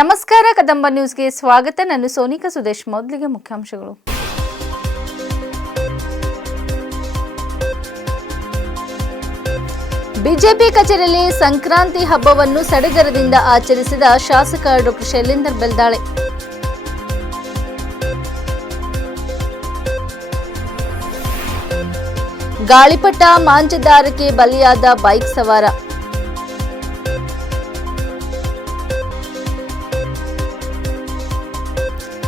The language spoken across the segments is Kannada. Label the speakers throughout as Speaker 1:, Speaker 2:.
Speaker 1: ನಮಸ್ಕಾರ, ಕದಂಬ ನ್ಯೂಸ್ಗೆ ಸ್ವಾಗತ. ನಾನು ಸೋನಿಕಾ ಸುದೇಶ್. ಮೊದಲಿಗೆ ಮುಖ್ಯಾಂಶಗಳು. ಬಿಜೆಪಿ ಕಚೇರಿಯಲ್ಲಿ ಸಂಕ್ರಾಂತಿ ಹಬ್ಬವನ್ನು ಸಡಗರದಿಂದ ಆಚರಿಸಿದ ಶಾಸಕ ಡಾಕ್ಟರ್ ಶೈಲೇಂದರ್ ಬೆಲ್ದಾಳೆ. ಗಾಳಿಪಟ ಮಾಂಜದಾರಕ್ಕೆ ಬಲಿಯಾದ ಬೈಕ್ ಸವಾರ.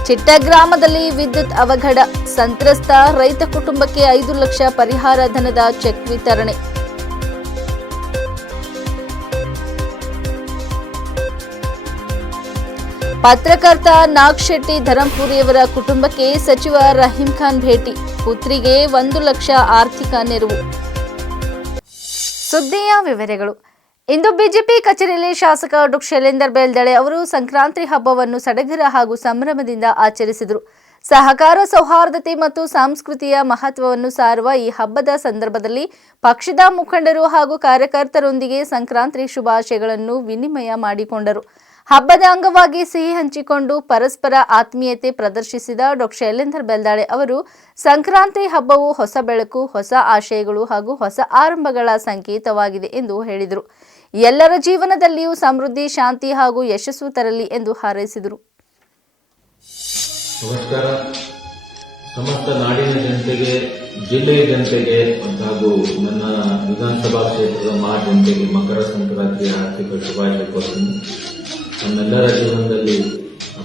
Speaker 1: ಚಿಟ್ಟಗ್ರಾಮದಲ್ಲಿ ವಿದ್ಯುತ್ ಅವಘಡ. ಸಂತ್ರಸ್ತ ರೈತ ಕುಟುಂಬಕ್ಕೆ ಐದು ಲಕ್ಷ ಪರಿಹಾರ ಧನದ ಚೆಕ್ ವಿತರಣೆ. ಪತ್ರಕರ್ತ ನಾಗ್ ಶೆಟ್ಟಿ ಧರಂಪುರಿಯವರ ಕುಟುಂಬಕ್ಕೆ ಸಚಿವ ರಹೀಂ ಖಾನ್ ಭೇಟಿ. ಪುತ್ರಿಗೆ ಒಂದು ಲಕ್ಷ ಆರ್ಥಿಕ ನೆರವು. ಸುದ್ದಿಯ ವಿವರಗಳು. ಇಂದು ಬಿಜೆಪಿ ಕಚೇರಿಯಲ್ಲಿ ಶಾಸಕ ಡಾ ಶೈಲೇಂದರ್ ಬೇಲ್ದಳೆ ಅವರು ಸಂಕ್ರಾಂತಿ ಹಬ್ಬವನ್ನು ಸಡಗರ ಹಾಗೂ ಸಂಭ್ರಮದಿಂದ ಆಚರಿಸಿದರು. ಸಹಕಾರ ಸೌಹಾರ್ದತೆ ಮತ್ತು ಸಂಸ್ಕೃತಿಯ ಮಹತ್ವವನ್ನು ಸಾರುವ ಈ ಹಬ್ಬದ ಸಂದರ್ಭದಲ್ಲಿ ಪಕ್ಷದ ಮುಖಂಡರು ಹಾಗೂ ಕಾರ್ಯಕರ್ತರೊಂದಿಗೆ ಸಂಕ್ರಾಂತಿ ಶುಭಾಶಯಗಳನ್ನು ವಿನಿಮಯ ಮಾಡಿಕೊಂಡರು. ಹಬ್ಬದ ಅಂಗವಾಗಿ ಸಿಹಿ ಹಂಚಿಕೊಂಡು ಪರಸ್ಪರ ಆತ್ಮೀಯತೆ ಪ್ರದರ್ಶಿಸಿದ ಡಾ ಶೈಲೇಂದರ್ ಬೆಲ್ದಾಳೆ ಅವರು, ಸಂಕ್ರಾಂತಿ ಹಬ್ಬವು ಹೊಸ ಬೆಳಕು, ಹೊಸ ಆಶಯಗಳು ಹಾಗೂ ಹೊಸ ಆರಂಭಗಳ ಸಂಕೇತವಾಗಿದೆ ಎಂದು ಹೇಳಿದರು. ಎಲ್ಲರ ಜೀವನದಲ್ಲಿಯೂ ಸಮೃದ್ಧಿ, ಶಾಂತಿ ಹಾಗೂ ಯಶಸ್ಸು ತರಲಿ ಎಂದು ಹಾರೈಸಿದರು.
Speaker 2: ನಮಸ್ಕಾರ. ಸಮಸ್ತ ನಾಡಿನ ಜನತೆಗೆ ಜಿಲ್ಲೆಯ ಜನತೆಗೆ ಹಾಗೂ ನನ್ನ ವಿಧಾನಸಭಾ ಕ್ಷೇತ್ರದ ಮಹಾ ಜನತೆಗೆ ಮಕರ ಸಂಕ್ರಾಂತಿಯ ಆರ್ಥಿಕ ಶುಭಾಶಯ ಕೋರ್ತೀನಿ ನಮ್ಮೆಲ್ಲರ ಜೀವನದಲ್ಲಿ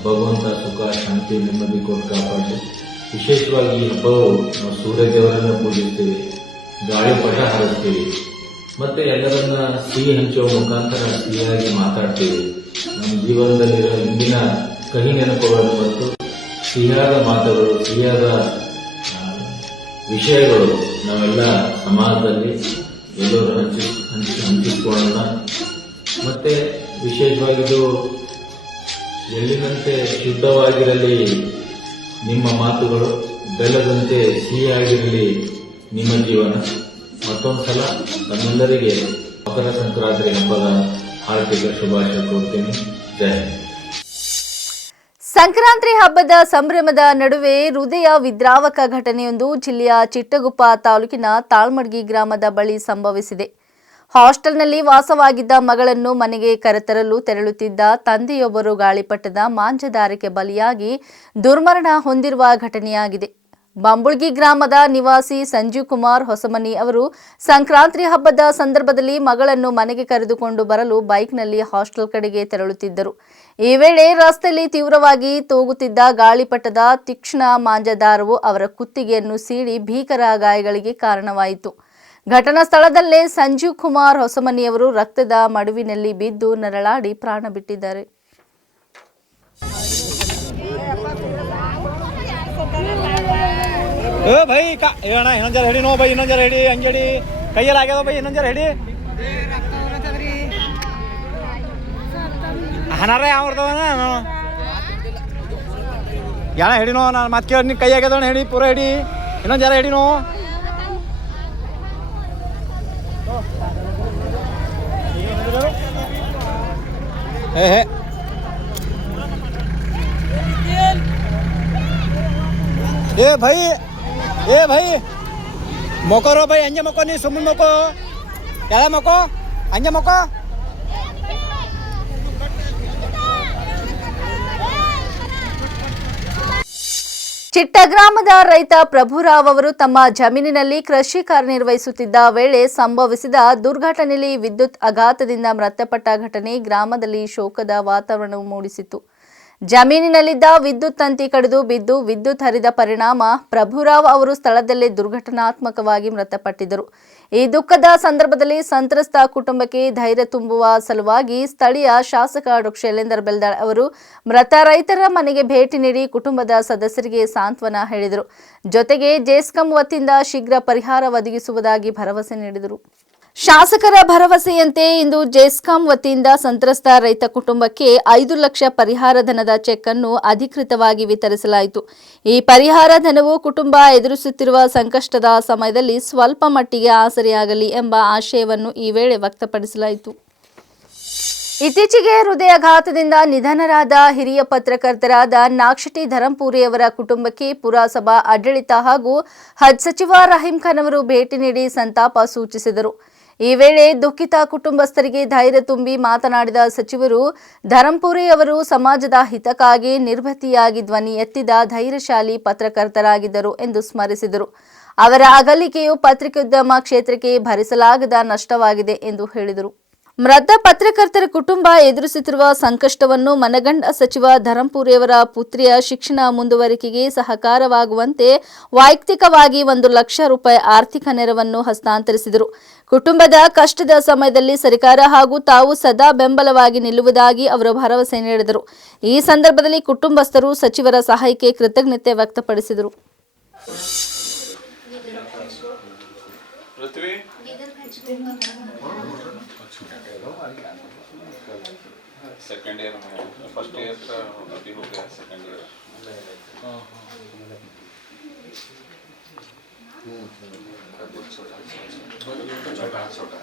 Speaker 2: ಭಗವಂತ ಸುಖ, ಶಾಂತಿ, ನೆಮ್ಮದಿ ಕೊಟ್ಟು ಕಾಪಾಡಿ. ವಿಶೇಷವಾಗಿ ಈ ಹಬ್ಬವು ನಾವು ಸೂರ್ಯದೇವರನ್ನು ಪೂಜಿಸ್ತೀವಿ. ಗಾಳಿಪಟ ಹಾರಿಸ್ತೀವಿ. ಮತ್ತೆ ಎಲ್ಲರನ್ನ ಸಿಹಿ ಹಂಚುವ ಮುಖಾಂತರ ಸಿಹಿಯಾಗಿ ಮಾತಾಡ್ತೀವಿ. ನಮ್ಮ ಜೀವನದಲ್ಲಿರೋ ಹಿಂದಿನ ಕಹಿ ನೆನಪುಗಳನ್ನು ಮತ್ತು ಸಿಹಿಯಾದ ಮಾತುಗಳು, ಸಿಹಿಯಾದ ವಿಷಯಗಳು ನಾವೆಲ್ಲ ಸಮಾಜದಲ್ಲಿ ಎಲ್ಲರೂ ಹಂಚಿ ಹಂಚಿ, ಹಂಚಿಕೊಳ್ಳೋಣ. ಮತ್ತೆ ವಿಶೇಷವಾಗಿದ್ದು, ಎಲ್ಲಿನಂತೆ ಶುದ್ಧವಾಗಿರಲಿ ನಿಮ್ಮ ಮಾತುಗಳು, ಬೆಲ್ಲದಂತೆ ಸಿಹಿಯಾಗಿರಲಿ ನಿಮ್ಮ ಜೀವನ. ಮತ್ತೊಂದು ಸಲ ನಮ್ಮೆಲ್ಲರಿಗೆ ಮಕರ ಸಂಕ್ರಾಂತಿ ಹಬ್ಬದ ಹಾರ್ದಿಕ ಶುಭಾಶಯ ಕೋರ್ತೀನಿ ಜಯ
Speaker 1: ಸಂಕ್ರಾಂತಿ ಹಬ್ಬದ ಸಂಭ್ರಮದ ನಡುವೆ ಹೃದಯ ವಿದ್ರಾವಕ ಘಟನೆಯೊಂದು ಜಿಲ್ಲೆಯ ಚಿಟ್ಟಗುಪ್ಪ ತಾಲೂಕಿನ ತಾಳ್ಮಡ್ಗಿ ಗ್ರಾಮದ ಬಳಿ ಸಂಭವಿಸಿದೆ. ಹಾಸ್ಟೆಲ್ನಲ್ಲಿ ವಾಸವಾಗಿದ್ದ ಮಗಳನ್ನು ಮನೆಗೆ ಕರೆತರಲು ತೆರಳುತ್ತಿದ್ದ ತಂದೆಯೊಬ್ಬರು ಗಾಳಿಪಟ್ಟದ ಮಾಂಜದಾರಿಕೆ ಬಲಿಯಾಗಿ ದುರ್ಮರಣ ಹೊಂದಿರುವ ಘಟನೆಯಾಗಿದೆ. ಬಂಬುಳ್ಗಿ ಗ್ರಾಮದ ನಿವಾಸಿ ಸಂಜೀವ್ ಕುಮಾರ್ ಹೊಸಮನಿ ಅವರು ಸಂಕ್ರಾಂತಿ ಹಬ್ಬದ ಸಂದರ್ಭದಲ್ಲಿ ಮಗಳನ್ನು ಮನೆಗೆ ಕರೆದುಕೊಂಡು ಬರಲು ಬೈಕ್ನಲ್ಲಿ ಹಾಸ್ಟೆಲ್ ಕಡೆಗೆ ತೆರಳುತ್ತಿದ್ದರು. ಈ ವೇಳೆ ರಸ್ತೆಯಲ್ಲಿ ತೀವ್ರವಾಗಿ ತೂಗುತ್ತಿದ್ದ ಗಾಳಿಪಟದ ತೀಕ್ಷ್ಣ ಮಾಂಜದಾರವು ಅವರ ಕುತ್ತಿಗೆಯನ್ನು ಸೀಳಿ ಭೀಕರ ಗಾಯಗಳಿಗೆ ಕಾರಣವಾಯಿತು. ಘಟನಾ ಸ್ಥಳದಲ್ಲೇ ಸಂಜೀವ್ ಕುಮಾರ್ ಹೊಸಮನಿಯವರು ರಕ್ತದ ಮಡುವಿನಲ್ಲಿ ಬಿದ್ದು ನರಳಾಡಿ ಪ್ರಾಣ ಬಿಟ್ಟಿದ್ದಾರೆ.
Speaker 3: ಏ ಭೈ ಕಾ ಏಣ ಇನ್ನೊಂದ್ ಜರ ಹಿಡಿ ನೋ ಬೈ ಇನ್ನೊಂದ್ ಜರ ಹಿಡಿ ಹಂಗೆ ಹಿಡಿ ಕೈಯಲ್ಲಿ ಆಗ್ಯದ ಬೈ ಇನ್ನೊಂದ್ ಜರ ಹಿಡಿ ಹನಾರ ಯಾವ ಇರ್ತಾವನ ಯಾಣ ಹಿಡಿನೋ ನಾನು ಮತ್ತೆ ಕೇಳಿ ನೀನು ಕೈ ಆಗ್ಯದಣ್ಣ ಹಿಡಿ ಪೂರ ಹಿಡಿ ಇನ್ನೊಂದ್ ಜರ ಹಿಡಿನೋ ಏ ಹೇ ए भाई ಏ ಭೈ મોકો રો ભાઈ અંજા મોકો નહીં સુમન મોકો કેળા મોકો અંજા
Speaker 1: ಚಿಟ್ಟಗ್ರಾಮದ ರೈತ ಪ್ರಭುರಾವ್ ಅವರು ತಮ್ಮ ಜಮೀನಿನಲ್ಲಿ ಕೃಷಿ ಕಾರ್ಯನಿರ್ವಹಿಸುತ್ತಿದ್ದ ವೇಳೆ ಸಂಭವಿಸಿದ ದುರ್ಘಟನೆಯಲ್ಲಿ ವಿದ್ಯುತ್ ಅಘಾತದಿಂದ ಮೃತಪಟ್ಟ ಘಟನೆ ಗ್ರಾಮದಲ್ಲಿ ಶೋಕದ ವಾತಾವರಣ ಮೂಡಿಸಿತು ಜಮೀನಿನಲ್ಲಿದ್ದ ವಿದ್ಯುತ್ ತಂತಿ ಕಡಿದು ಬಿದ್ದು ವಿದ್ಯುತ್ ಹರಿದ ಪರಿಣಾಮ ಪ್ರಭುರಾವ್ ಅವರು ಸ್ಥಳದಲ್ಲೇ ದುರ್ಘಟನಾತ್ಮಕವಾಗಿ ಮೃತಪಟ್ಟಿದ್ದರು. ಈ ದುಃಖದ ಸಂದರ್ಭದಲ್ಲಿ ಸಂತ್ರಸ್ತ ಕುಟುಂಬಕ್ಕೆ ಧೈರ್ಯ ತುಂಬುವ ಸಲುವಾಗಿ ಸ್ಥಳೀಯ ಶಾಸಕ ಡಾಕ್ಟರ್ ಶೈಲೇಂದರ್ ಬೆಲ್ದಾಳ್ ಅವರು ಮೃತ ರೈತರ ಮನೆಗೆ ಭೇಟಿ ನೀಡಿ ಕುಟುಂಬದ ಸದಸ್ಯರಿಗೆ ಸಾಂತ್ವನ ಹೇಳಿದರು. ಜೊತೆಗೆ ಜೇಸ್ಕಂ ವತಿಯಿಂದ ಶೀಘ್ರ ಪರಿಹಾರ ಒದಗಿಸುವುದಾಗಿ ಭರವಸೆ ನೀಡಿದರು. ಶಾಸಕರ ಭರವಸೆಯಂತೆ ಇಂದು ಜೆಸ್ಕಾಂ ವತಿಯಿಂದ ಸಂತ್ರಸ್ತ ರೈತ ಕುಟುಂಬಕ್ಕೆ ಐದು ಲಕ್ಷ ಪರಿಹಾರ ಧನದ ಚೆಕ್ ಅನ್ನು ಅಧಿಕೃತವಾಗಿ ವಿತರಿಸಲಾಯಿತು. ಈ ಪರಿಹಾರ ಧನವು ಕುಟುಂಬ ಎದುರಿಸುತ್ತಿರುವ ಸಂಕಷ್ಟದ ಸಮಯದಲ್ಲಿ ಸ್ವಲ್ಪ ಮಟ್ಟಿಗೆ ಆಸರೆಯಾಗಲಿ ಎಂಬ ಆಶಯವನ್ನು ಈ ವೇಳೆ ವ್ಯಕ್ತಪಡಿಸಲಾಯಿತು. ಇತ್ತೀಚೆಗೆ ಹೃದಯಾಘಾತದಿಂದ ನಿಧನರಾದ ಹಿರಿಯ ಪತ್ರಕರ್ತರಾದ ನಾಕ್ಷಟಿ ಧರಂಪುರಿಯವರ ಕುಟುಂಬಕ್ಕೆ ಪುರಸಭಾ ಆಡಳಿತ ಹಾಗೂ ಹಜ್ ಸಚಿವ ರಹೀಂ ಖಾನ್ ಅವರು ಭೇಟಿ ನೀಡಿ ಸಂತಾಪ ಸೂಚಿಸಿದರು. ಈ ವೇಳೆ ದುಃಖಿತ ಕುಟುಂಬಸ್ಥರಿಗೆ ಧೈರ್ಯ ತುಂಬಿ ಮಾತನಾಡಿದ ಸಚಿವರು, ಧರಂಪುರಿ ಅವರು ಸಮಾಜದ ಹಿತಕ್ಕಾಗಿ ನಿರ್ಭತಿಯಾಗಿ ಧ್ವನಿ ಎತ್ತಿದ ಧೈರ್ಯಶಾಲಿ ಪತ್ರಕರ್ತರಾಗಿದ್ದರು ಎಂದು ಸ್ಮರಿಸಿದರು. ಅವರ ಅಗಲಿಕೆಯು ಪತ್ರಿಕೋದ್ಯಮ ಕ್ಷೇತ್ರಕ್ಕೆ ಭರಿಸಲಾಗದ ನಷ್ಟವಾಗಿದೆ ಎಂದು ಹೇಳಿದರು. ಮೃತ ಪತ್ರಕರ್ತರ ಕುಟುಂಬ ಎದುರಿಸುತ್ತಿರುವ ಸಂಕಷ್ಟವನ್ನು ಮನಗಂಡ ಸಚಿವ ಧರಂಪುರಿಯವರ ಪುತ್ರಿಯ ಶಿಕ್ಷಣ ಮುಂದುವರಿಕೆಗೆ ಸಹಕಾರವಾಗುವಂತೆ ವೈಯಕ್ತಿಕವಾಗಿ ಒಂದು ಲಕ್ಷ ರೂಪಾಯಿ ಆರ್ಥಿಕ ನೆರವನ್ನು ಹಸ್ತಾಂತರಿಸಿದರು. ಕುಟುಂಬದ ಕಷ್ಟದ ಸಮಯದಲ್ಲಿ ಸರ್ಕಾರ ಹಾಗೂ ತಾವು ಸದಾ ಬೆಂಬಲವಾಗಿ ನಿಲ್ಲುವುದಾಗಿ ಅವರು ಭರವಸೆ ನೀಡಿದರು. ಈ ಸಂದರ್ಭದಲ್ಲಿ ಕುಟುಂಬಸ್ಥರು ಸಚಿವರ ಸಹಾಯಕ್ಕೆ ಕೃತಜ್ಞತೆ ವ್ಯಕ್ತಪಡಿಸಿದರು.
Speaker 4: ಪೃಥ್ವಿ. फर्स्ट ईयर का अभी हो गया सेकेंड ईयर छोटा छोटा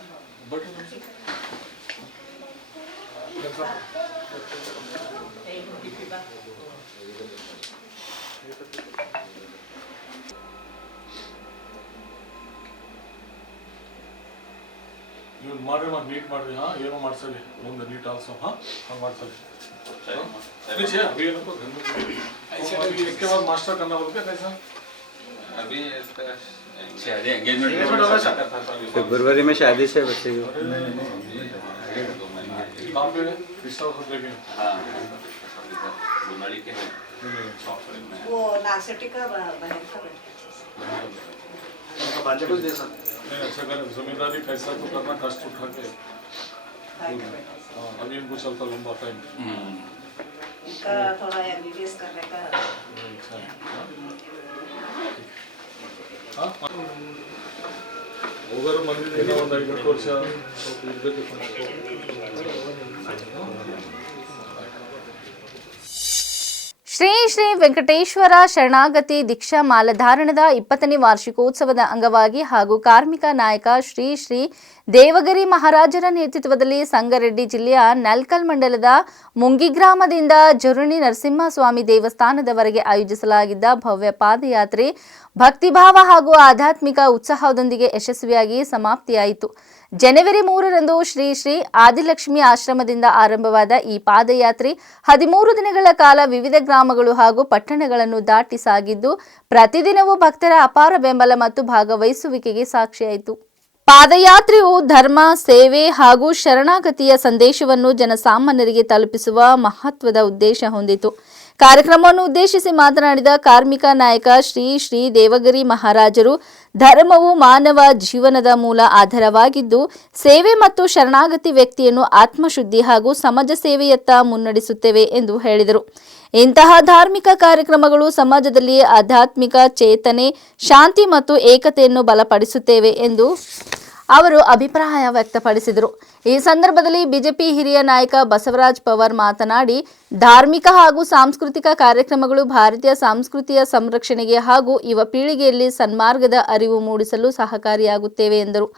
Speaker 5: ಇವ್ನು ಮಾಡ್ರಿ ಮತ್ತೆ ನೀಟ್ ಮಾಡ್ರಿ ಹಾ ಏನೋ ಮಾಡ್ಸಲಿ ಮುಂದೆ ನೀಟ್ ಆಲ್ಸೋ ಹಾ ಹಂಗೆ ಮಾಡ್ಸಲಿ अभी अभी बाद मास्टर करना कैसा?
Speaker 4: अभी
Speaker 3: फरवरी तो में शादी से बच्चे की।
Speaker 5: हाँ,
Speaker 4: काम
Speaker 6: वो का बहन का उनका
Speaker 5: कुछ दे सकते अच्छा करें ज़िम्मेदारी कैसा तो करना कष्ट उठा के। हाँ, अभी इनको चलता लंबा टाइम
Speaker 6: इनका थोड़ा एमबीबीएस करने का
Speaker 5: ಹೋಗೋರು ಬಂದಿದ್ದೀನ ಒಂದು ಐವತ್ತು ವರ್ಷ ಸ್ವಲ್ಪ ಇರ್ಬೇಕು
Speaker 1: ಶ್ರೀ ಶ್ರೀ ವೆಂಕಟೇಶ್ವರ ಶರಣಾಗತಿ ದೀಕ್ಷಾ ಮಾಲಧಾರಣದ ಇಪ್ಪತ್ತನೇ ವಾರ್ಷಿಕೋತ್ಸವದ ಅಂಗವಾಗಿ ಹಾಗೂ ಕಾರ್ಮಿಕ ನಾಯಕ ಶ್ರೀ ಶ್ರೀ ದೇವಗಿರಿ ಮಹಾರಾಜರ ನೇತೃತ್ವದಲ್ಲಿ ಸಂಗರೆಡ್ಡಿ ಜಿಲ್ಲೆಯ ನಲ್ಕಲ್ ಮಂಡಲದ ಮುಂಗಿ ಗ್ರಾಮದಿಂದ ಜರುಣಿ ನರಸಿಂಹಸ್ವಾಮಿ ದೇವಸ್ಥಾನದವರೆಗೆ ಆಯೋಜಿಸಲಾಗಿದ್ದ ಭವ್ಯ ಪಾದಯಾತ್ರೆ ಭಕ್ತಿಭಾವ ಹಾಗೂ ಆಧ್ಯಾತ್ಮಿಕ ಉತ್ಸಾಹದೊಂದಿಗೆ ಯಶಸ್ವಿಯಾಗಿ ಸಮಾಪ್ತಿಯಾಯಿತು. ಜನವರಿ ಮೂರರಂದು ಶ್ರೀ ಶ್ರೀ ಆದಿಲಕ್ಷ್ಮಿ ಆಶ್ರಮದಿಂದ ಆರಂಭವಾದ ಈ ಪಾದಯಾತ್ರೆ ಹದಿಮೂರು ದಿನಗಳ ಕಾಲ ವಿವಿಧ ಗ್ರಾಮಗಳು ಹಾಗೂ ಪಟ್ಟಣಗಳನ್ನು ದಾಟಿ ಸಾಗಿದ್ದು, ಪ್ರತಿದಿನವೂ ಭಕ್ತರ ಅಪಾರ ಬೆಂಬಲ ಮತ್ತು ಭಾಗವಹಿಸುವಿಕೆಗೆ ಸಾಕ್ಷಿಯಾಯಿತು. ಪಾದಯಾತ್ರೆಯು ಧರ್ಮ, ಸೇವೆ ಹಾಗೂ ಶರಣಾಗತಿಯ ಸಂದೇಶವನ್ನು ಜನಸಾಮಾನ್ಯರಿಗೆ ತಲುಪಿಸುವ ಮಹತ್ವದ ಉದ್ದೇಶ ಹೊಂದಿತು. ಕಾರ್ಯಕ್ರಮವನ್ನು ಉದ್ದೇಶಿಸಿ ಮಾತನಾಡಿದ ಕಾರ್ಮಿಕ ನಾಯಕ ಶ್ರೀ ಶ್ರೀ ದೇವಗಿರಿ ಮಹಾರಾಜರು, ಧರ್ಮವು ಮಾನವ ಜೀವನದ ಮೂಲ ಆಧಾರವಾಗಿದ್ದು, ಸೇವೆ ಮತ್ತು ಶರಣಾಗತಿ ವ್ಯಕ್ತಿಯನ್ನು ಆತ್ಮಶುದ್ಧಿ ಹಾಗೂ ಸಮಾಜ ಸೇವೆಯತ್ತ ಮುನ್ನಡೆಸುತ್ತೇವೆ ಎಂದು ಹೇಳಿದರು. ಇಂತಹ ಧಾರ್ಮಿಕ ಕಾರ್ಯಕ್ರಮಗಳು ಸಮಾಜದಲ್ಲಿ ಆಧ್ಯಾತ್ಮಿಕ ಚೇತನೆ, ಶಾಂತಿ ಮತ್ತು ಏಕತೆಯನ್ನು ಬಲಪಡಿಸುತ್ತೇವೆ ಎಂದು ಅವರು ಅಭಿಪ್ರಾಯ ವ್ಯಕ್ತಪಡಿಸಿದರು. ಈ ಸಂದರ್ಭದಲ್ಲಿ ಬಿಜೆಪಿ ಹಿರಿಯ ನಾಯಕ ಬಸವರಾಜ್ ಪವಾರ್ ಮಾತನಾಡಿ, ಧಾರ್ಮಿಕ ಹಾಗೂ ಸಾಂಸ್ಕೃತಿಕ ಕಾರ್ಯಕ್ರಮಗಳು ಭಾರತೀಯ ಸಂಸ್ಕೃತಿಯ ಸಂರಕ್ಷಣೆಗೆ ಹಾಗೂ ಯುವ ಪೀಳಿಗೆಯಲ್ಲಿ ಸನ್ಮಾರ್ಗದ ಅರಿವು ಮೂಡಿಸಲು ಸಹಕಾರಿಯಾಗುತ್ತೇವೆ ಎಂದರು.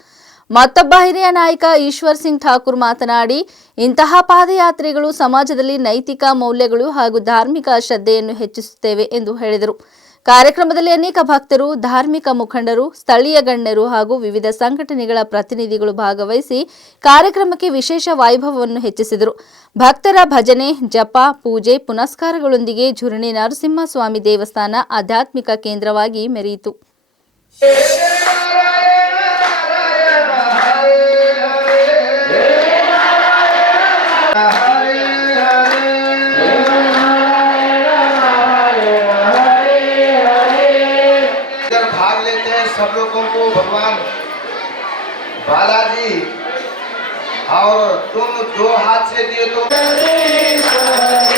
Speaker 1: ಮತ್ತೊಬ್ಬ ಹಿರಿಯ ನಾಯಕ ಈಶ್ವರ್ ಸಿಂಗ್ ಠಾಕೂರ್ ಮಾತನಾಡಿ, ಇಂತಹ ಪಾದಯಾತ್ರೆಗಳು ಸಮಾಜದಲ್ಲಿ ನೈತಿಕ ಮೌಲ್ಯಗಳು ಹಾಗೂ ಧಾರ್ಮಿಕ ಶ್ರದ್ಧೆಯನ್ನು ಹೆಚ್ಚಿಸುತ್ತೇವೆ ಎಂದು ಹೇಳಿದರು. ಕಾರ್ಯಕ್ರಮದಲ್ಲಿ ಅನೇಕ ಭಕ್ತರು, ಧಾರ್ಮಿಕ ಮುಖಂಡರು, ಸ್ಥಳೀಯ ಗಣ್ಯರು ಹಾಗೂ ವಿವಿಧ ಸಂಘಟನೆಗಳ ಪ್ರತಿನಿಧಿಗಳು ಭಾಗವಹಿಸಿ ಕಾರ್ಯಕ್ರಮಕ್ಕೆ ವಿಶೇಷ ವೈಭವವನ್ನು ಹೆಚ್ಚಿಸಿದರು. ಭಕ್ತರ ಭಜನೆ, ಜಪ, ಪೂಜೆ, ಪುನಸ್ಕಾರಗಳೊಂದಿಗೆ ಝುರಣಿ ನರಸಿಂಹಸ್ವಾಮಿ ದೇವಸ್ಥಾನ ಆಧ್ಯಾತ್ಮಿಕ ಕೇಂದ್ರವಾಗಿ ಮೆರೆಯಿತು.
Speaker 7: सब लोगों को भगवान बालाजी और तुम दो हाथ से दिए तो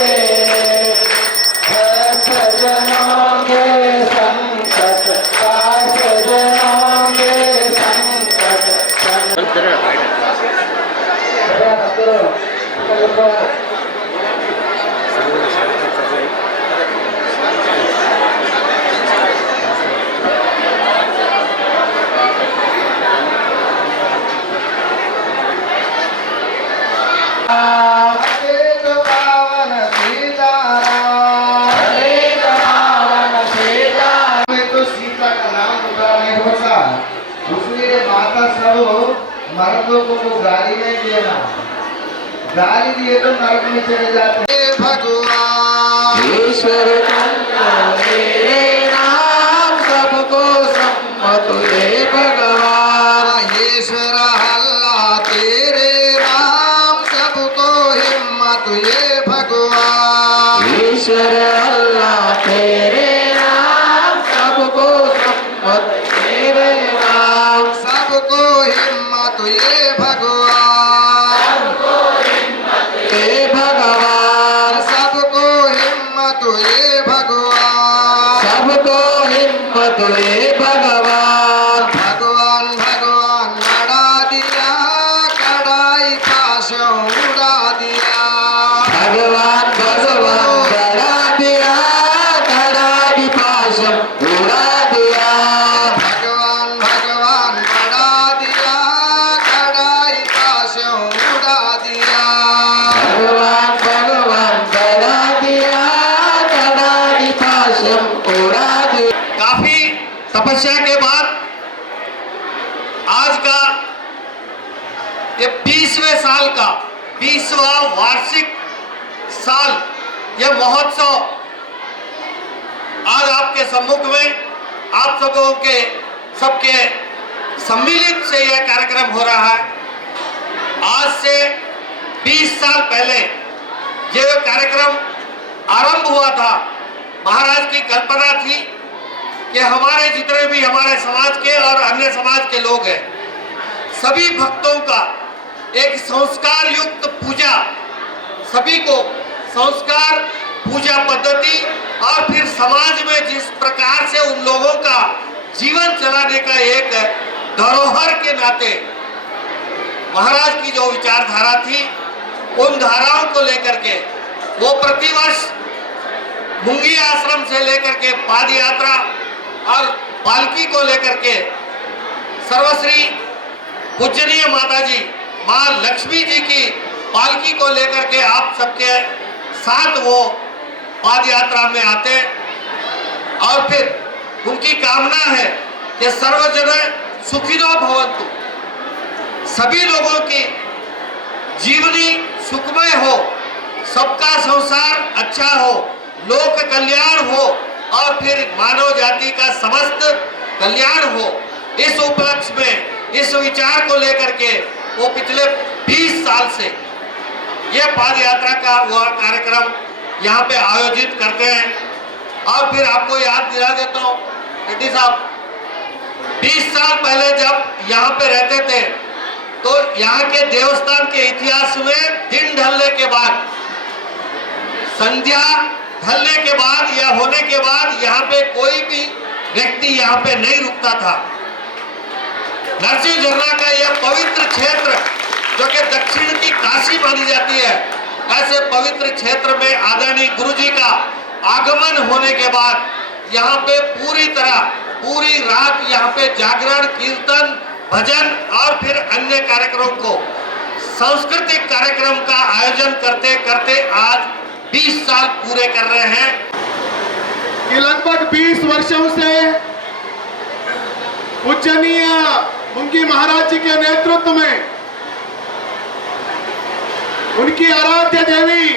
Speaker 8: को गाली नहीं देना गाली दिए तो नरक में चले जाते हैं भगवान ईश्वर मेरे नाम सबको सम्मत दे भगवान ईश्वर हल्ला तेरे हिम्मत ये भगवान ईश्वर
Speaker 9: तपस्या के बाद आज का ये बीसवें साल का, बीसवा वार्षिक साल, ये महोत्सव आज आपके सम्मुख में, आप सबों के, सबके सम्मिलित से यह कार्यक्रम हो रहा है। आज से 20 साल पहले यह कार्यक्रम आरंभ हुआ था। महाराज की कल्पना थी कि हमारे जितने भी हमारे समाज के और अन्य समाज के लोग हैं, सभी भक्तों का एक संस्कार युक्त पूजा, सभी को संस्कार पूजा पद्धति और फिर समाज में जिस प्रकार से उन लोगों का जीवन चलाने का एक धरोहर के नाते महाराज की जो विचारधारा थी, उन धाराओं को लेकर के, वो प्रतिवर्ष मुंगी आश्रम से लेकर के पाद यात्रा और पालकी को लेकर के सर्वश्री पूजनीय माता जी माँ लक्ष्मी जी की पालकी को लेकर के आप सबके साथ वो पाद यात्रा में आते और फिर उनकी कामना है कि सर्वजन सुखिनो भवंतु। सभी लोगों की जीवनी सुखमय हो, सबका संसार अच्छा हो, लोक कल्याण हो। और फिर मानव जाति का समस्त कल्याण हो, इस उपलक्ष्य में, इस विचार को लेकर के वो पिछले 20 साल से ये पाद यात्रा का वह कार्यक्रम यहाँ पे आयोजित करते हैं। और फिर आपको याद दिला देता हूँ, रेड्डी साहब 20 साल पहले जब यहाँ पे रहते थे तो यहाँ के देवस्थान के इतिहास में दिन ढलने के बाद संध्या ढलने के बाद या होने के बाद यहाँ पे कोई भी व्यक्ति यहाँ पे नहीं रुकता था। नरसिंह झरना का यह पवित्र क्षेत्र, जो कि दक्षिण की काशी मानी जाती है, ऐसे पवित्र क्षेत्र में आदरणीय गुरु जी का आगमन होने के बाद यहाँ पे पूरी तरह, पूरी रात यहाँ पे जागरण, कीर्तन, भजन और फिर अन्य कार्यक्रम को सांस्कृतिक कार्यक्रम का आयोजन करते करते आज 20 साल पूरे कर रहे हैं।
Speaker 10: कि लगभग 20 वर्षों से पूजनीय उनकी महाराज जी के नेतृत्व में उनकी आराध्य देवी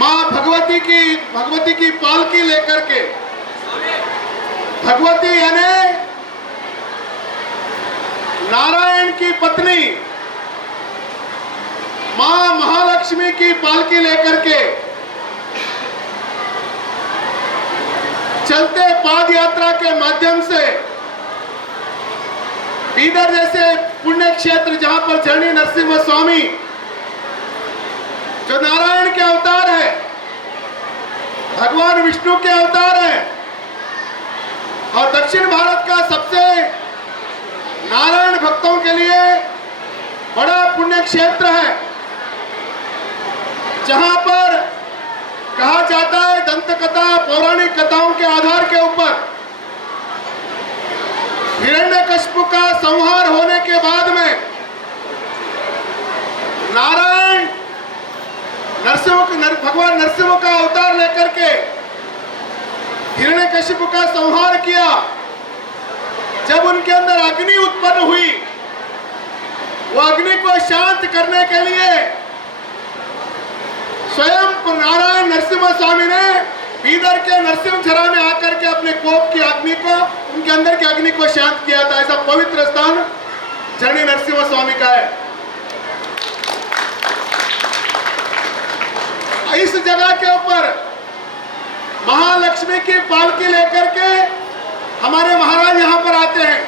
Speaker 10: माँ भगवती की भगवती की पालकी लेकर के, भगवती यानी नारायण की पत्नी माँ महालक्ष्मी की पालकी लेकर के चलते पाद यात्रा के माध्यम से बीदर जैसे पुण्य क्षेत्र जहाँ पर चरणी नरसिंह स्वामी जो नारायण के अवतार है, भगवान विष्णु के अवतार है, और दक्षिण भारत का सबसे नारायण भक्तों के लिए बड़ा पुण्य क्षेत्र है। जहाँ पर कहा जाता है दंत कथा पौराणिक कथाओं के आधार के ऊपर। हिरण्यकश्यप का संहार होने के बाद में नारायण नरसिंह नर, भगवान नरसिंह का अवतार लेकर के हिरण्यकश्यप का संहार किया। जब उनके अंदर अग्नि उत्पन्न हुई वो अग्नि को शांत करने के लिए स्वयं नारायण नरसिम्हा स्वामी ने बीदर के नरसिंह झरा में आकर के अपने कोप की अग्नि को, उनके अंदर की अग्नि को शांत किया था। ऐसा पवित्र स्थान झरणी नरसिम्हा स्वामी का है। इस जगह के ऊपर महालक्ष्मी की पालकी लेकर के हमारे महाराज यहाँ पर आते हैं।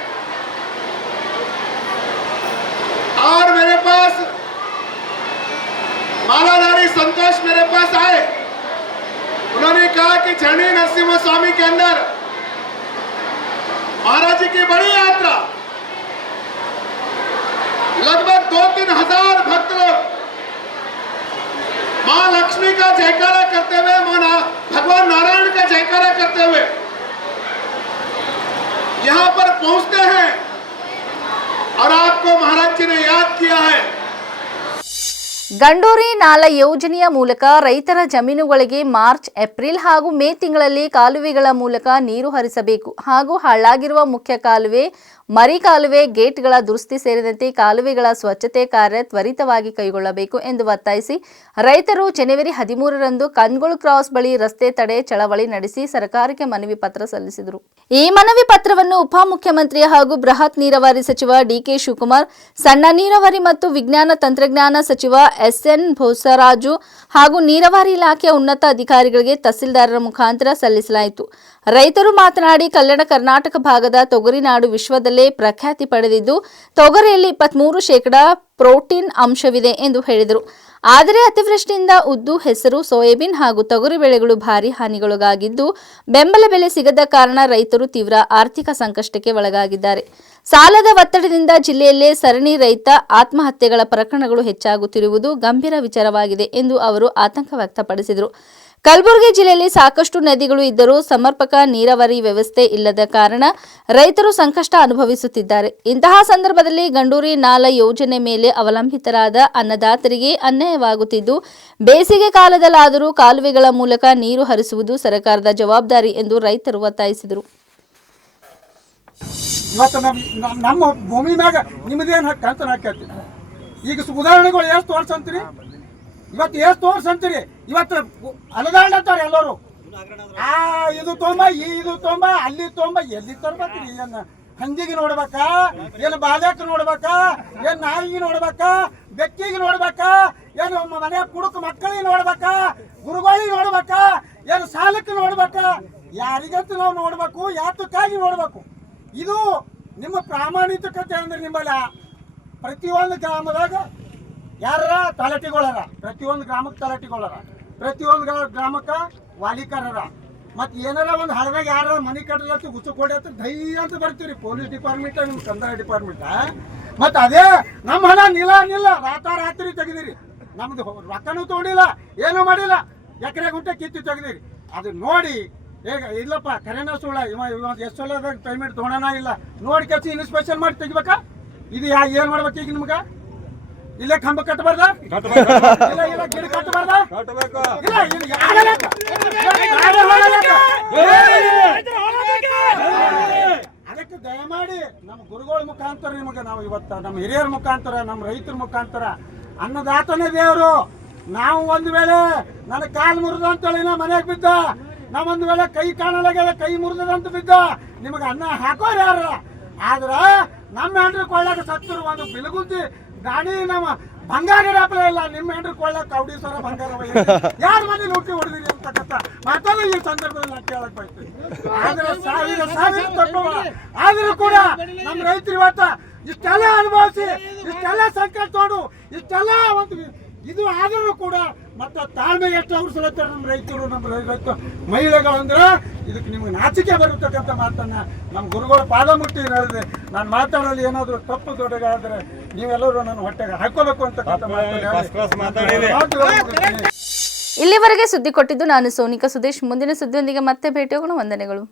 Speaker 10: और मेरे पास मालाधारी संतोष मेरे पास आए। उन्होंने कहा कि झरणी नरसिम्हा स्वामी के अंदर महाराज जी की बड़ी यात्रा। लगभग दो तीन हज़ार भक्त लोग माँ लक्ष्मी का जयकारा करते हुए माँ ना, भगवान नारायण का जयकारा करते हुए यहाँ पर पहुँचते हैं। और आपको महाराज जी ने याद किया है
Speaker 1: ಗಂಡೂರಿ ನಾಲ ಯೋಜನೆಯ ಮೂಲಕ ರೈತರ ಜಮೀನುಗಳಿಗೆ ಮಾರ್ಚ್, ಏಪ್ರಿಲ್ ಹಾಗೂ ಮೇ ತಿಂಗಳಲ್ಲಿ ಕಾಲುವೆಗಳ ಮೂಲಕ ನೀರು ಹರಿಸಬೇಕು ಹಾಗೂ ಹಾಳಾಗಿರುವ ಮುಖ್ಯ ಕಾಲುವೆ ಮರಿ ಕಾಲುವೆ ಗೇಟ್ಗಳ ದುರಸ್ತಿ ಸೇರಿದಂತೆ ಕಾಲುವೆಗಳ ಸ್ವಚ್ಛತೆ ಕಾರ್ಯ ತ್ವರಿತವಾಗಿ ಕೈಗೊಳ್ಳಬೇಕು ಎಂದು ಒತ್ತಾಯಿಸಿ ರೈತರು ಜನವರಿ ಹದಿಮೂರರಂದು ಕನ್ಗೋಳು ಕ್ರಾಸ್ ಬಳಿ ರಸ್ತೆ ತಡೆ ಚಳವಳಿ ನಡೆಸಿ ಸರ್ಕಾರಕ್ಕೆ ಮನವಿ ಪತ್ರ ಸಲ್ಲಿಸಿದರು. ಈ ಮನವಿ ಪತ್ರವನ್ನು ಉಪಮುಖ್ಯಮಂತ್ರಿ ಹಾಗೂ ಬೃಹತ್ ನೀರಾವರಿ ಸಚಿವ ಡಿಕೆ ಶಿವಕುಮಾರ್, ಸಣ್ಣ ನೀರಾವರಿ ಮತ್ತು ವಿಜ್ಞಾನ ತಂತ್ರಜ್ಞಾನ ಸಚಿವ ಎಸ್ಎನ್ ಭೋಸರಾಜು ಹಾಗೂ ನೀರಾವರಿ ಇಲಾಖೆಯ ಉನ್ನತ ಅಧಿಕಾರಿಗಳಿಗೆ ತಹಸೀಲ್ದಾರರ ಮುಖಾಂತರ ಸಲ್ಲಿಸಲಾಯಿತು. ರೈತರು ಮಾತನಾಡಿ ಕಲ್ಯಾಣ ಕರ್ನಾಟಕ ಭಾಗದ ತೊಗರಿನಾಡು ವಿಶ್ವದಲ್ಲೇ ಪ್ರಖ್ಯಾತಿ ಪಡೆದಿದ್ದು, ತೊಗರಿಯಲ್ಲಿ ಇಪ್ಪತ್ಮೂರು ಶೇಕಡಾ ಪ್ರೋಟೀನ್ ಅಂಶವಿದೆ ಎಂದು ಹೇಳಿದರು. ಆದರೆ ಅತಿವೃಷ್ಟಿಯಿಂದ ಉದ್ದು ಹೆಸರು ಸೋಯಾಬೀನ್ ಹಾಗೂ ತೊಗರಿ ಬೆಳೆಗಳು ಭಾರಿ ಹಾನಿಗೊಳಗಾಗಿದ್ದು, ಬೆಂಬಲ ಬೆಲೆ ಸಿಗದ ಕಾರಣ ರೈತರು ತೀವ್ರ ಆರ್ಥಿಕ ಸಂಕಷ್ಟಕ್ಕೆ ಒಳಗಾಗಿದ್ದಾರೆ. ಸಾಲದ ಒತ್ತಡದಿಂದ ಜಿಲ್ಲೆಯಲ್ಲೇ ಸರಣಿ ರೈತ ಆತ್ಮಹತ್ಯೆಗಳ ಪ್ರಕರಣಗಳು ಹೆಚ್ಚಾಗುತ್ತಿರುವುದು ಗಂಭೀರ ವಿಚಾರವಾಗಿದೆ ಎಂದು ಅವರು ಆತಂಕ ವ್ಯಕ್ತಪಡಿಸಿದರು. ಕಲಬುರಗಿ ಜಿಲ್ಲೆಯಲ್ಲಿ ಸಾಕಷ್ಟು ನದಿಗಳು ಇದ್ದರೂ ಸಮರ್ಪಕ ನೀರಾವರಿ ವ್ಯವಸ್ಥೆ ಇಲ್ಲದ ಕಾರಣ ರೈತರು ಸಂಕಷ್ಟ ಅನುಭವಿಸುತ್ತಿದ್ದಾರೆ. ಇಂತಹ ಸಂದರ್ಭದಲ್ಲಿ ಗಂಡೂರಿ ನಾಲ ಯೋಜನೆ ಮೇಲೆ ಅವಲಂಬಿತರಾದ ಅನ್ನದಾತರಿಗೆ ಅನ್ಯಾಯವಾಗುತ್ತಿದ್ದು, ಬೇಸಿಗೆ ಕಾಲದಲ್ಲಾದರೂ ಕಾಲುವೆಗಳ ಮೂಲಕ ನೀರು ಹರಿಸುವುದು ಸರ್ಕಾರದ ಜವಾಬ್ದಾರಿ ಎಂದು ರೈತರು ಒತ್ತಾಯಿಸಿದರು.
Speaker 3: ಇವತ್ತು ನಮ್ಮ ನಮ್ಮ- ಭೂಮಿ ಮ್ಯಾಗ ನಿಮ್ಮದೇನು ಹಕ್ಕ ಅಂತ ನಾ ಕೇಳ್ತೀನಿ ಈಗ ಉದಾಹರಣೆಗಳು ಎಷ್ಟು ತೋರ್ಸಂತೀರಿ? ಇವತ್ತು ಎಷ್ಟು ತೋರ್ಸಂತೀರಿ? ಇವತ್ತು ಅಲದಾಡ್ಲತ್ತಾರ ಎಲ್ಲರೂ. ಆ, ಇದು ತೊಂಬ, ಈ ಇದು ತೊಂಬ, ಅಲ್ಲಿ ತೊಂಬ, ಎಲ್ಲಿ ತರ್ಬೇಕ್ರಿ? ಏನು ಹಂದಿಗೆ ನೋಡ್ಬೇಕಾ? ಏನು ಬಾಲಕ್ ನೋಡ್ಬೇಕಾ? ಏನ್ ನಾಯಿಗೆ ನೋಡ್ಬೇಕಾ? ಬೆಕ್ಕಿಗೆ ನೋಡ್ಬೇಕಾ? ಏನು ಮನೆ ಕುಡುಕ ಮಕ್ಕಳಿಗೆ ನೋಡ್ಬೇಕಾ? ಗುರುಗಳಿಗೆ ನೋಡ್ಬೇಕಾ? ಏನು ಸಾಲಕ್ಕೆ ನೋಡ್ಬೇಕಾ? ಯಾರಿಗಂತೂ ನಾವು ನೋಡ್ಬೇಕು, ಯಾತಕ್ಕಾಗಿ ನೋಡ್ಬೇಕು? ಇದು ನಿಮ್ಮ ಪ್ರಾಮಾಣಿಕತೆ ಅಂದ್ರೆ ನಿಮ್ಮಲ್ಲ. ಪ್ರತಿಯೊಂದು ಗ್ರಾಮದಾಗ ಯಾರ ತಲಾಟಿಗಳರ, ಪ್ರತಿಯೊಂದು ಗ್ರಾಮಕ್ಕೆ ತಲಾಟಿಗಳರ, ಪ್ರತಿಯೊಂದು ಗ್ರಾ- ಗ್ರಾಮಕ್ಕೆ ವಾಲಿಕರರ. ಮತ್ತು ಏನಾರ ಒಂದು ಹಳದಾಗ ಯಾರ ಮನೆ ಕಟ್ಟಲತ್ತು ಗುಚ್ಚು ಕೊಡಿ ಅಂತ ಧೈರ್ಯ ಅಂತ ಬರ್ತೀವಿ ಪೊಲೀಸ್ ಡಿಪಾರ್ಟ್ಮೆಂಟ್ ನಿಮ್ಮ ಕಂದಾಯ ಡಿಪಾರ್ಟ್ಮೆಂಟ್ ಮತ್ತೆ ಅದೇ ನಮ್ಮ ಹಣ ನಿಲ್ಲ ನಿಲ್ಲ ರಾತಾರಾತ್ರಿ ತೆಗೆದಿರಿ. ನಮ್ದು ರೊಕ್ಕನೂ ತೊಗೊಂಡಿಲ್ಲ, ಏನೂ ಮಾಡಿಲ್ಲ. ಎಕರೆ ಗುಂಟೆ ಕಿತ್ತು ತೆಗೆದಿರಿ. ಅದು ನೋಡಿ ಹೇಗ ಇಲ್ಲಪ್ಪ ಕರೆನ ಸುಳ್ಳ. ಇವ ಇವತ್ತು ಎಷ್ಟು ಸಲದಾಗ ಪೇಮೆಂಟ್ ತೊಗೊಳನ ಇಲ್ಲ. ನೋಡಿ ಕೆಲಸ ಇನ್ಸ್ಪೆಕ್ಷನ್ ಮಾಡಿ ತೆಗಿಬೇಕಾ? ಇದು ಯಾ ಏನು ಮಾಡ್ಬೇಕು ಈಗ ನಿಮ್ಗ? ಇಲ್ಲೇ ಕಂಬ ಕಟ್ಟಬಾರ್ದ? ಇಲ್ಲ ಇಲ್ಲ ಗಿಡ ಕಟ್ಟಬಾರ್ದ? ಇಲ್ಲ? ಅದಕ್ಕೆ ದಯಮಾಡಿ ನಮ್ಮ ಗುರುಗಳ ಮುಖಾಂತರ ನಿಮಗೆ ನಾವು ಇವತ್ತ ನಮ್ಮ ಹಿರಿಯರ ಮುಖಾಂತರ ನಮ್ಮ ರೈತರ ಮುಖಾಂತರ ಅನ್ನದಾತನೇ ದೇವರು. ನಾವು ಒಂದ್ ವೇಳೆ ನನ್ನ ಕಾಲು ಮುರಿದು ಅಂತೇಳಿ ನಾ ಮನೆಗೆ ಬಿದ್ದ ನಾ ಒಂದು ವೇಳೆ ಕೈ ಕಾಣಲಾಗ್ಯದ, ಕೈ ಮುರಿದಂತ ಬಿದ್ದ, ನಿಮಗೆ ಅನ್ನ ಹಾಕೋರು ಯಾರ? ಆದ್ರ ನಮ್ಮ ಹೆಂಡ್ರು ಕೊಳ್ಳಾಗ ಸತ್ತರು, ಒಂದು ಬಿಲಗುದ್ದಿ ಗಾಡಿ ನಮ್ಮ ಬಂಗಾರ ಇಲ್ಲ, ನಿಮ್ಮ ಹೆಂಡ್ರು ಕೊಳ್ಳಾಗ ಕೌಡಿ ಸರ, ಬಂಗಾರ ಯಾರ ಮನೆ ಲೂಟಿ ಹೊಡೆದಿರಿ ಅಂತಕ್ಕಂಥ ಮಾತಲ್ಲ ಈ ಸಂದರ್ಭದಲ್ಲಿ ನಾನು ಕೇಳಕ್ ಬಯಸ್ತೀನಿ. ಆದ್ರೆ ಸಾವಿರ ಸಾವಿರ ತಪ್ಪವ. ಆದ್ರೂ ಕೂಡ ನಮ್ಮ ರೈತರು ಇವತ್ತ ಇಷ್ಟೆಲ್ಲ ಅನುಭವಿಸಿ, ಇಷ್ಟೆಲ್ಲ ಸಂಕಟ ತೋಡು, ಇಷ್ಟೆಲ್ಲ ಒಂದು ಇದು ಆದರೂ ಕೂಡ ಮತ್ತೆ ತಾಳ್ಮೆ ಎಷ್ಟು ಅವ್ರು ಸಲತ್ತಾರೆ ನಮ್ಮ ರೈತರು ನಮ್ಮ ರೈತ ಮಹಿಳೆಗಳು ಅಂದ್ರೆ ಇದಕ್ಕೆ ನಿಮ್ಗೆ ನಾಚಿಕೆ ಬರತಕ್ಕಂಥ ಮಾತನ್ನ ನಮ್ಮ ಗುರುಗಳ ಪಾದ ಮುಟ್ಟಿ ಹೇಳಿದೆ. ನಾನು ಮಾತಾಡೋದು ಏನಾದರೂ ತಪ್ಪು ದೊಡ್ಡಗಾದ್ರೆ ನೀವೆಲ್ಲರೂ ನನ್ನ ಹೊಟ್ಟೆಗೆ ಹಾಕೋಬೇಕು ಅಂತಕ್ಕಂಥ ಮಾತನ್ನ
Speaker 1: ಇಲ್ಲಿವರೆಗೆ ಸುದ್ದಿ ಕೊಟ್ಟಿದ್ದು ನಾನು ಸೋನಿಕಾ ಸುದೇಶ್. ಮುಂದಿನ ಸುದ್ದಿಯೊಂದಿಗೆ ಮತ್ತೆ ಭೇಟಿ ಭೇಟಿಯಾಗೋಣ. ವಂದನೆಗಳು.